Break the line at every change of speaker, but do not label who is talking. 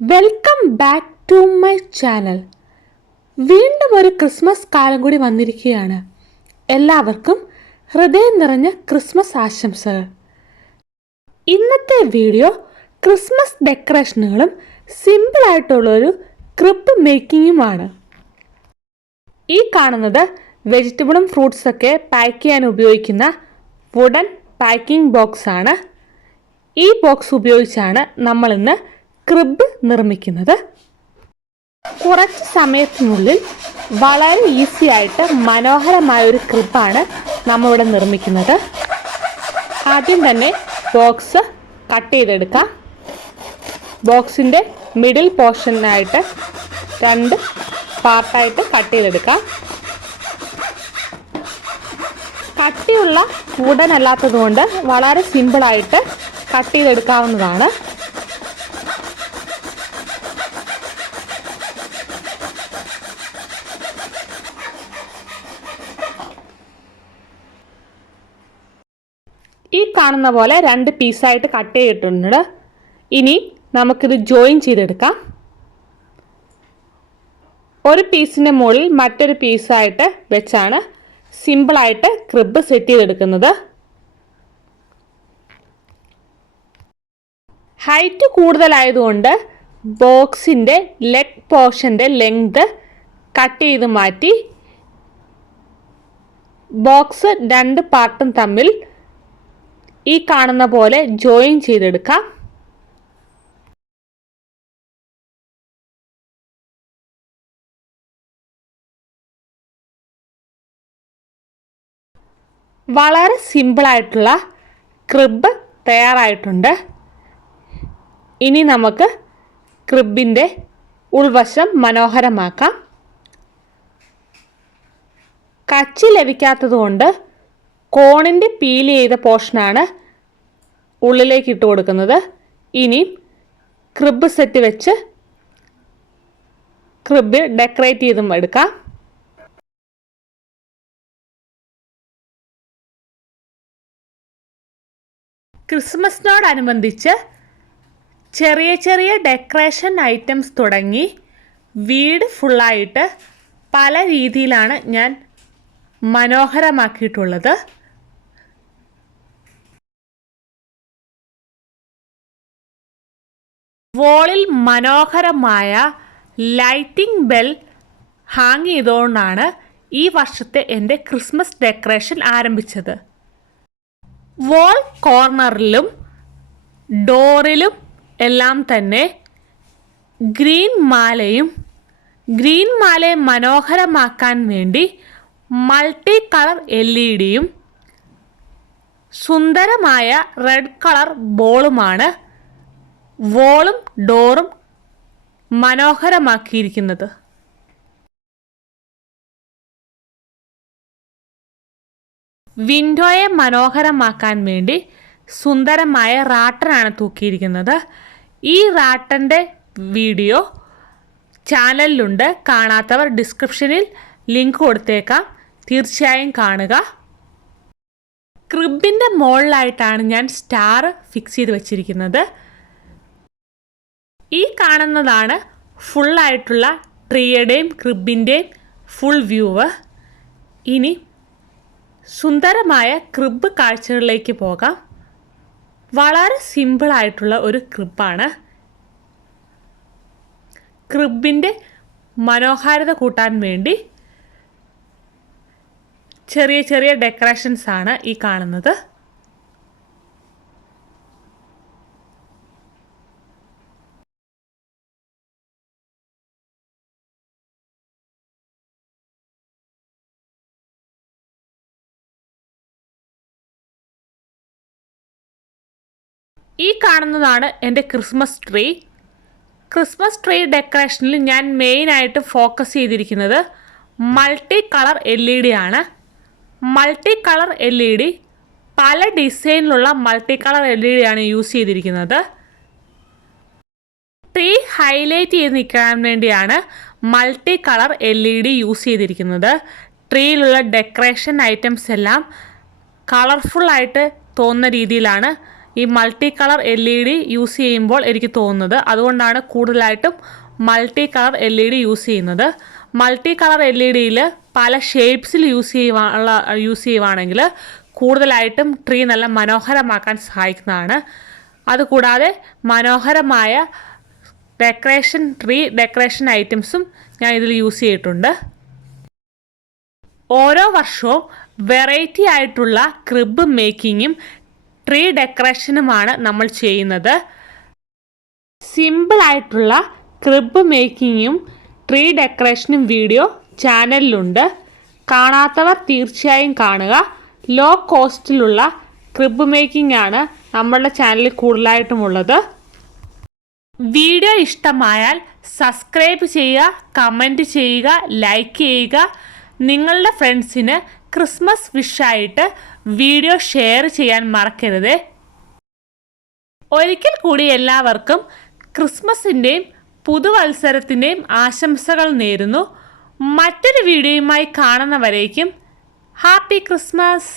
Welcome back to my channel വീണ്ടും ഒരു Christmas കാലം കൂടി വന്നിരിക്കുകയാണ്. എല്ലാവർക്കും ഹൃദയം നിറഞ്ഞ ക്രിസ്മസ് ആശംസകൾ. ഇന്നത്തെ വീഡിയോ ക്രിസ്മസ് ഡെക്കറേഷനുകളും സിമ്പിളായിട്ടുള്ളൊരു ക്രിപ്പ് മേക്കിങ്ങുമാണ് ഈ കാണുന്നത് വെജിറ്റബിളും ഫ്രൂട്ട്സൊക്കെ പാക്ക് ചെയ്യാൻ ഉപയോഗിക്കുന്ന വുഡൻ പാക്കിംഗ് ബോക്സാണ് ഈ ബോക്സ് ഉപയോഗിച്ചാണ് നമ്മളിന്ന് ക്രിബ് നിർമ്മിക്കുന്നത്. കുറച്ച് സമയത്തിനുള്ളിൽ വളരെ ഈസി ആയിട്ട് മനോഹരമായ ഒരു ക്രിബാണ് നമ്മളിവിടെ നിർമ്മിക്കുന്നത്. ആദ്യം തന്നെ ബോക്സ് കട്ട് ചെയ്തെടുക്കാം. ബോക്സിന്റെ മിഡിൽ പോർഷനായിട്ട് രണ്ട് പാർട്ടായിട്ട് കട്ട് ചെയ്തെടുക്കാം. കട്ടിയുള്ള വുഡൻ അല്ലാത്തത് കൊണ്ട് വളരെ സിമ്പിളായിട്ട് കട്ട് ചെയ്തെടുക്കാവുന്നതാണ്. ഈ കാണുന്ന പോലെ രണ്ട് പീസായിട്ട് കട്ട് ചെയ്തിട്ടുണ്ട്. ഇനി നമുക്കിത് ജോയിൻ ചെയ്തെടുക്കാം. ഒരു പീസിന്റെ മുകളിൽ മറ്റൊരു പീസായിട്ട് വെച്ചാണ് സിമ്പിളായിട്ട് ക്രിബ് സെറ്റ് ചെയ്തെടുക്കുന്നത്. ഹൈറ്റ് കൂടുതലായതുകൊണ്ട് ബോക്സിന്റെ ലെഗ് പോർഷന്റെ ലെങ്ത് കട്ട് ചെയ്ത് മാറ്റി ബോക്സ് രണ്ട് പാർട്ടും തമ്മിൽ ഈ കാണുന്ന പോലെ ജോയിൻ ചെയ്തെടുക്കാം. വളരെ സിമ്പിളായിട്ടുള്ള ക്രിബ് തയ്യാറായിട്ടുണ്ട്. ഇനി നമുക്ക് ക്രിബിന്റെ ഉൾവശം മനോഹരമാക്കാം. കച്ചി ലഭിക്കാത്തതുകൊണ്ട് കോണിന്റെ പീൽ ചെയ്ത പോർഷനാണ് ഉള്ളിലേക്ക് ഇട്ട് കൊടുക്കുന്നത്. ഇനി ക്രിബ് സെറ്റ് വെച്ച് ക്രിബ് ഡെക്കറേറ്റ് ചെയ്തും എടുക്കാം. ക്രിസ്മസിനോടനുബന്ധിച്ച് ചെറിയ ചെറിയ ഡെക്കറേഷൻ ഐറ്റംസ് തുടങ്ങി വീട് ഫുള്ളായിട്ട് പല രീതിയിലാണ് ഞാൻ മനോഹരമാക്കിയിട്ടുള്ളത്. വോളിൽ മനോഹരമായ ലൈറ്റിംഗ് ബെൽ ഹാങ് ചെയ്തുകൊണ്ടാണ് ഈ വർഷത്തെ എന്റെ ക്രിസ്മസ് ഡെക്കറേഷൻ ആരംഭിച്ചത്. വോൾ കോർണറിലും ഡോറിലും എല്ലാം തന്നെ ഗ്രീൻ മാലയും ഗ്രീൻ മാലയെ മനോഹരമാക്കാൻ വേണ്ടി മൾട്ടി കളർ എൽ ഇ ഡിയും സുന്ദരമായ റെഡ് കളർ ബോളുമാണ് വോളും ഡോറും മനോഹരമാക്കിയിരിക്കുന്നത്. വിൻഡോയെ മനോഹരമാക്കാൻ വേണ്ടി സുന്ദരമായ റാട്ടനാണ് തൂക്കിയിരിക്കുന്നത്. ഈ റാട്ടന്റെ വീഡിയോ ചാനലിലുണ്ട്. കാണാത്തവർ ഡിസ്ക്രിപ്ഷനിൽ ലിങ്ക് കൊടുത്തേക്കാം. തീർച്ചയായും കാണുക. ക്രിബിന്റെ മുകളിലായിട്ടാണ് ഞാൻ സ്റ്റാർ ഫിക്സ് ചെയ്ത് വെച്ചിരിക്കുന്നത്. ഈ കാണുന്നതാണ് ഫുള്ളായിട്ടുള്ള ട്രീയുടെയും ക്രിബിന്റെയും ഫുൾ വ്യൂവ് ഇനി സുന്ദരമായ ക്രിബ് കാഴ്ചകളിലേക്ക് പോകാം. വളരെ സിമ്പിളായിട്ടുള്ള ഒരു ക്രിബാണ്. ക്രിബിന്റെ മനോഹാരിത കൂട്ടാൻ വേണ്ടി ചെറിയ ചെറിയ ഡെക്കറേഷൻസ് ആണ് ഈ കാണുന്നത്. ഈ കാണുന്നതാണ് എന്റെ ക്രിസ്മസ് ട്രീ ക്രിസ്മസ് ട്രീ ഡെക്കറേഷനിൽ ഞാൻ മെയിനായിട്ട് ഫോക്കസ് ചെയ്തിരിക്കുന്നത് multi colour L E D ആണ്. Multi colour L E D പല ഡിസൈനിലുള്ള multi colour L E D ആണ് യൂസ് ചെയ്തിരിക്കുന്നത്. ട്രീ ഹൈലൈറ്റ് ചെയ്ത് നിൽക്കാൻ വേണ്ടിയാണ് multi colour L E D use ചെയ്തിരിക്കുന്നത്. ട്രീയിലുള്ള ഡെക്കറേഷൻ ഐറ്റംസ് എല്ലാം കളർഫുള്ളായിട്ട് തോന്നുന്ന രീതിയിലാണ് ഈ multi colour L E D use ചെയ്യുമ്പോൾ എനിക്ക് തോന്നുന്നത്. അതുകൊണ്ടാണ് കൂടുതലായിട്ടും multi colour L E D use ചെയ്യുന്നത്. മൾട്ടി കളർ എൽ ഇ ഡിയിൽ പല ഷേപ്സിൽ യൂസ് ചെയ്യുവാനുള്ള യൂസ് ചെയ്യുവാണെങ്കിൽ കൂടുതലായിട്ടും ട്രീ നല്ല മനോഹരമാക്കാൻ സഹായിക്കുന്നതാണ്. അതുകൂടാതെ മനോഹരമായ ഡെക്കറേഷൻ ട്രീ ഡെക്കറേഷൻ ഐറ്റംസും ഞാൻ ഇതിൽ യൂസ് ചെയ്തിട്ടുണ്ട്. ഓരോ വർഷവും വെറൈറ്റി ആയിട്ടുള്ള ക്രിബ് മേക്കിങ്ങും ട്രീ ഡെക്കറേഷനുമാണ് നമ്മൾ ചെയ്യുന്നത്. സിമ്പിൾ ആയിട്ടുള്ള ക്രിബ് മേക്കിങ്ങും ട്രീ ഡെക്കറേഷനും വീഡിയോ ചാനലിലുണ്ട്. കാണാത്തവർ തീർച്ചയായും കാണുക. ലോ കോസ്റ്റിലുള്ള ക്രിബ് മേക്കിംഗ് ആണ് നമ്മളുടെ ചാനലിൽ കൂടുതലായിട്ടുമുള്ളത്. വീഡിയോ ഇഷ്ടമായാൽ സബ്സ്ക്രൈബ് ചെയ്യുക കമന്റ് ചെയ്യുക ലൈക്ക് ചെയ്യുക. നിങ്ങളുടെ ഫ്രണ്ട്സിന് ക്രിസ്മസ് വിഷായിട്ട് വീഡിയോ ഷെയർ ചെയ്യാൻ മറക്കരുത്. ഒരിക്കൽ കൂടി എല്ലാവർക്കും ക്രിസ്മസിന്റെയും പുതുവത്സരത്തിന്റെയും ആശംസകൾ നേരുന്നു. മറ്റൊരു വീഡിയോയുമായി കാണുന്നവരേക്കും ഹാപ്പി ക്രിസ്മസ്.